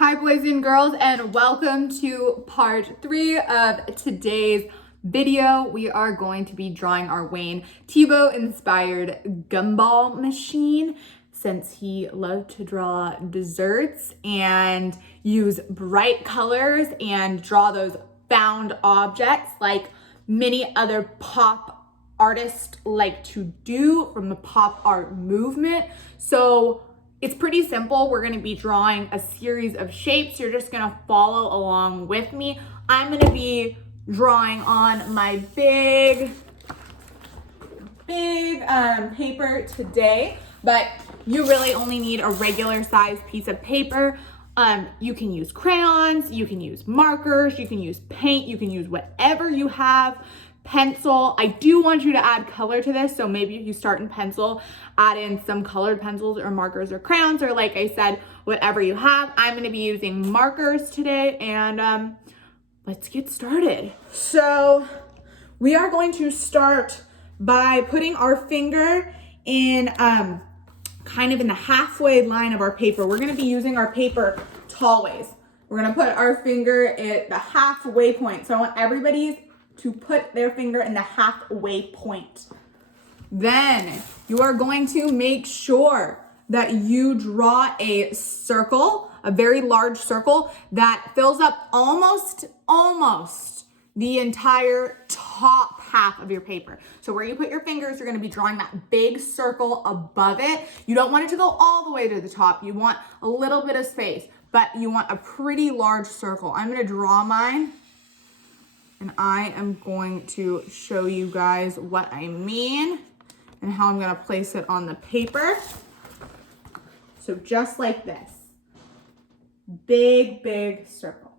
Hi boys and girls, and welcome to part 3 of today's video. We are going to be drawing our Wayne Thiebaud inspired gumball machine, since he loved to draw desserts and use bright colors and draw those found objects like many other pop artists like to do from the pop art movement. So it's pretty simple. We're gonna be drawing a series of shapes. You're just gonna follow along with me. I'm gonna be drawing on my big paper today, but you really only need a regular sized piece of paper. You can use crayons, you can use markers, you can use paint, you can use whatever you have. Pencil. I do want you to add color to this, so maybe if you start in pencil, add in some colored pencils or markers or crayons, or like I said, whatever you have. I'm going to be using markers today, and let's get started. So we are going to start by putting our finger in kind of in the halfway line of our paper. We're going to be using our paper tall ways. We're going to put our finger at the halfway point. So I want everybody's to put their finger in the halfway point. Then you are going to make sure that you draw a circle, a very large circle that fills up almost the entire top half of your paper. So where you put your fingers, you're gonna be drawing that big circle above it. You don't want it to go all the way to the top. You want a little bit of space, but you want a pretty large circle. I'm gonna draw mine, and I am going to show you guys what I mean and how I'm gonna place it on the paper. So just like this, big circle.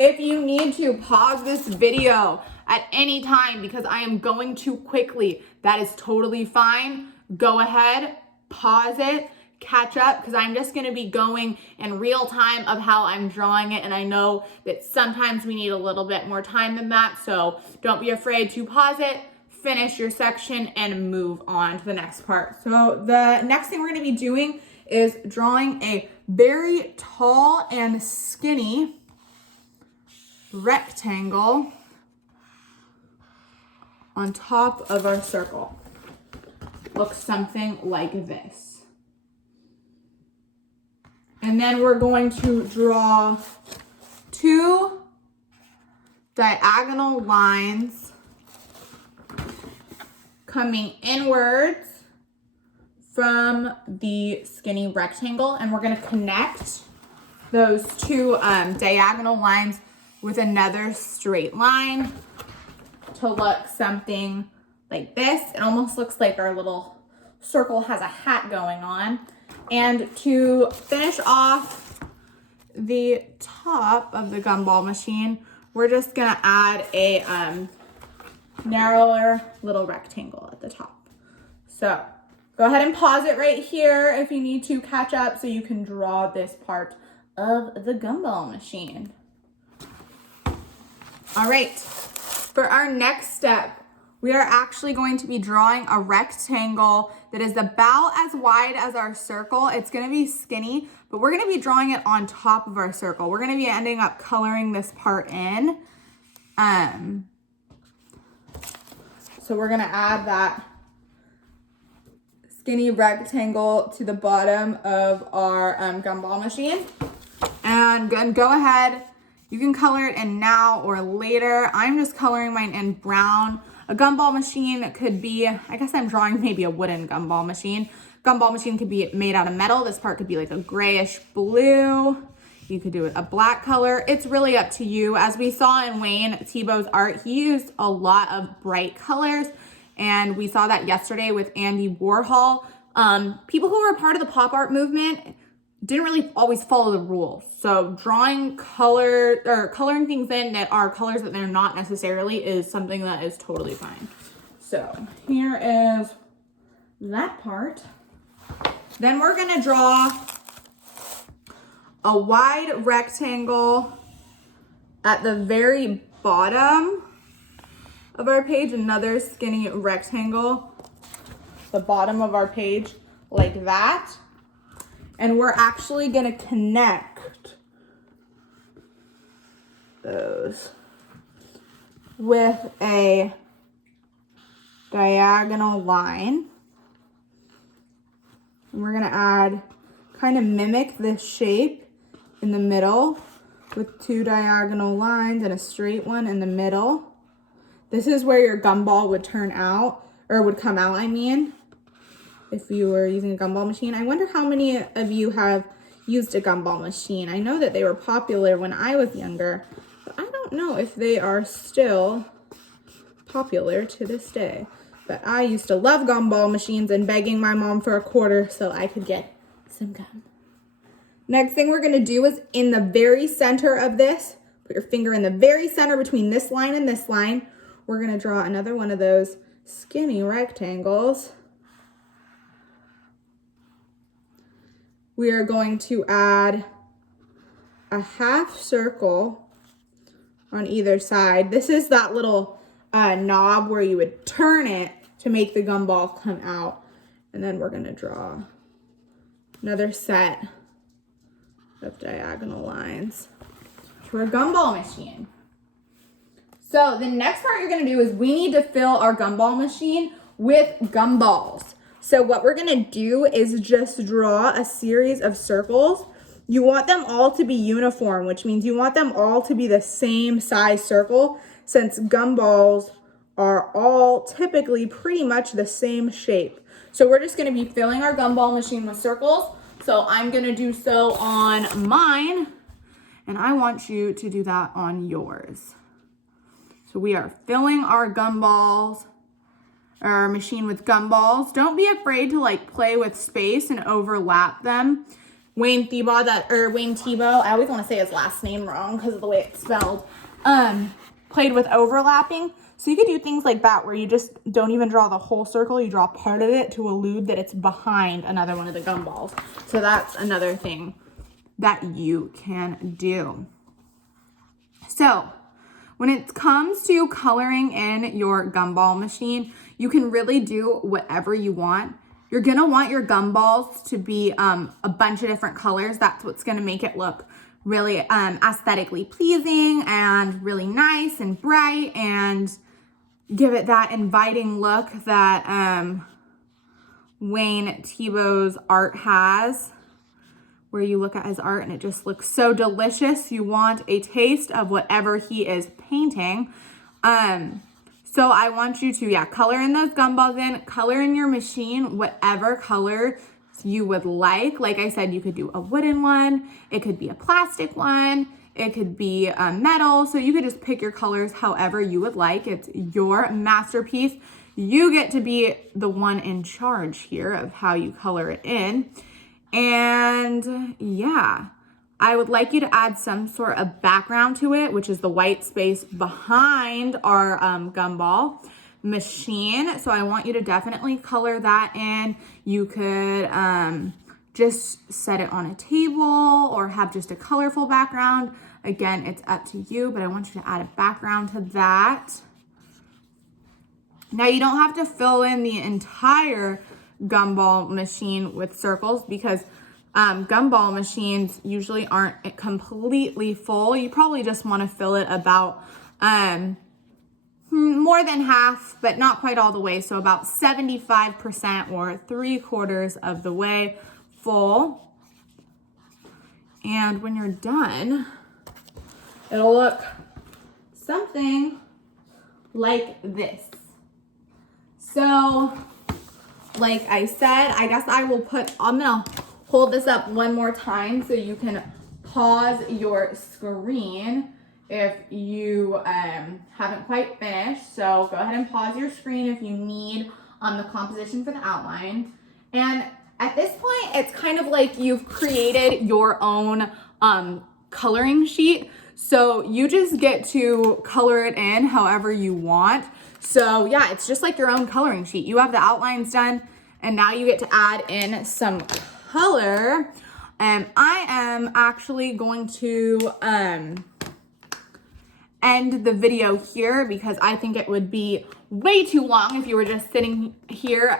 If you need to pause this video at any time because I am going too quickly, that is totally fine. Go ahead, pause it, catch up, because I'm just going to be going in real time of how I'm drawing it, and I know that sometimes we need a little bit more time than that, so don't be afraid to pause it, finish your section, and move on to the next part. So the next thing we're going to be doing is drawing a very tall and skinny rectangle on top of our circle. Looks something like this. And then we're going to draw 2 diagonal lines coming inwards from the skinny rectangle. And we're going to connect those 2 diagonal lines with another straight line to look something like this. It almost looks like our little circle has a hat going on. And to finish off the top of the gumball machine, we're just gonna add a narrower little rectangle at the top. So go ahead and pause it right here if you need to catch up so you can draw this part of the gumball machine. All right, for our next step, we are actually going to be drawing a rectangle that is about as wide as our circle. It's gonna be skinny, but we're gonna be drawing it on top of our circle. We're gonna be ending up coloring this part in. So we're gonna add that skinny rectangle to the bottom of our gumball machine. And go ahead, you can color it in now or later. I'm just coloring mine in brown. A gumball machine could be, I guess I'm drawing maybe a wooden gumball machine. Gumball machine could be made out of metal. This part could be like a grayish blue. You could do it a black color. It's really up to you. As we saw in Wayne Thiebaud's art, he used a lot of bright colors, and we saw that yesterday with Andy Warhol. People who were a part of the pop art movement didn't really always follow the rules. So drawing color or coloring things in that are colors that they're not necessarily is something that is totally fine. So here is that part. Then we're gonna draw a wide rectangle at the very bottom of our page, another skinny rectangle, the bottom of our page like that. And we're actually gonna connect those with a diagonal line. And we're gonna add, kind of mimic this shape in the middle with 2 diagonal lines and a straight one in the middle. This is where your gumball would turn out, or would come out, I mean, if you were using a gumball machine. I wonder how many of you have used a gumball machine. I know that they were popular when I was younger, but I don't know if they are still popular to this day. But I used to love gumball machines and begging my mom for a quarter so I could get some gum. Next thing we're gonna do is in the very center of this, put your finger in the very center between this line and this line, we're gonna draw another one of those skinny rectangles. We are going to add a half circle on either side. This is that little knob where you would turn it to make the gumball come out. And then we're gonna draw another set of diagonal lines to our gumball machine. So the next part you're gonna do is we need to fill our gumball machine with gumballs. So what we're gonna do is just draw a series of circles. You want them all to be uniform, which means you want them all to be the same size circle, since gumballs are all typically pretty much the same shape. So we're just gonna be filling our gumball machine with circles. So I'm gonna do so on mine, and I want you to do that on yours. So we are filling our gumballs, our machine with gumballs. Don't be afraid to like play with space and overlap them. Wayne Thiebaud, I always want to say his last name wrong because of the way it's spelled, played with overlapping. So you could do things like that where you just don't even draw the whole circle, you draw part of it to allude that it's behind another one of the gumballs. So that's another thing that you can do. So when it comes to coloring in your gumball machine, you can really do whatever you want. You're gonna want your gumballs to be a bunch of different colors. That's what's gonna make it look really aesthetically pleasing and really nice and bright and give it that inviting look that Wayne Thiebaud's art has, where you look at his art and it just looks so delicious. You want a taste of whatever he is painting. So I want you to, color in those gumballs in, color in your machine, whatever color you would like. Like I said, you could do a wooden one, it could be a plastic one, it could be metal. So you could just pick your colors however you would like. It's your masterpiece. You get to be the one in charge here of how you color it in. And yeah, I would like you to add some sort of background to it, which is the white space behind our gumball machine. So I want you to definitely color that in. You could just set it on a table or have just a colorful background. Again, it's up to you, but I want you to add a background to that. Now you don't have to fill in the entire gumball machine with circles because gumball machines usually aren't completely full. You probably just want to fill it about more than half, but not quite all the way. So about 75% or 3/4 of the way full. And when you're done, it'll look something like this. So like I said, I guess I'm gonna hold this up one more time so you can pause your screen if you haven't quite finished. So go ahead and pause your screen if you need the composition for the outline. And at this point, it's kind of like you've created your own coloring sheet. So you just get to color it in however you want. So yeah, it's just like your own coloring sheet. You have the outlines done and now you get to add in some color. I am actually going to end the video here because I think it would be way too long if you were just sitting here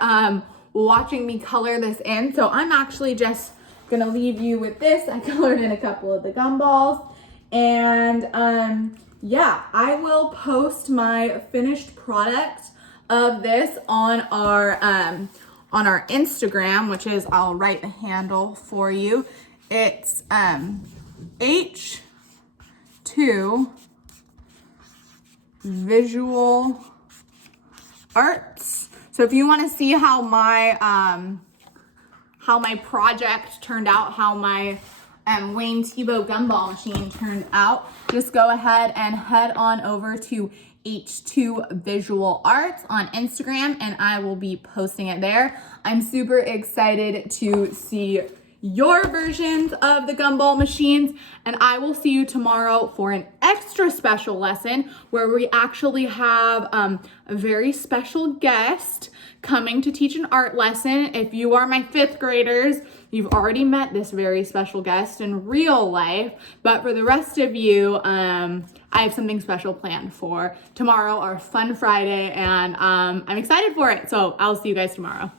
watching me color this in. So I'm actually just gonna leave you with this. I colored in a couple of the gumballs And yeah, I will post my finished product of this on our Instagram, which is, I'll write the handle for you. It's H2 Visual Arts. So if you want to see how my project turned out, how my Wayne Thiebaud gumball machine turned out, just go ahead and head on over to H2 Visual Arts on Instagram, and I will be posting it there. I'm super excited to see your versions of the gumball machines, and I will see you tomorrow for an extra special lesson where we actually have a very special guest coming to teach an art lesson. If you are my 5th graders, you've already met this very special guest in real life, but for the rest of you, I have something special planned for tomorrow, our Fun Friday, and I'm excited for it. So I'll see you guys tomorrow.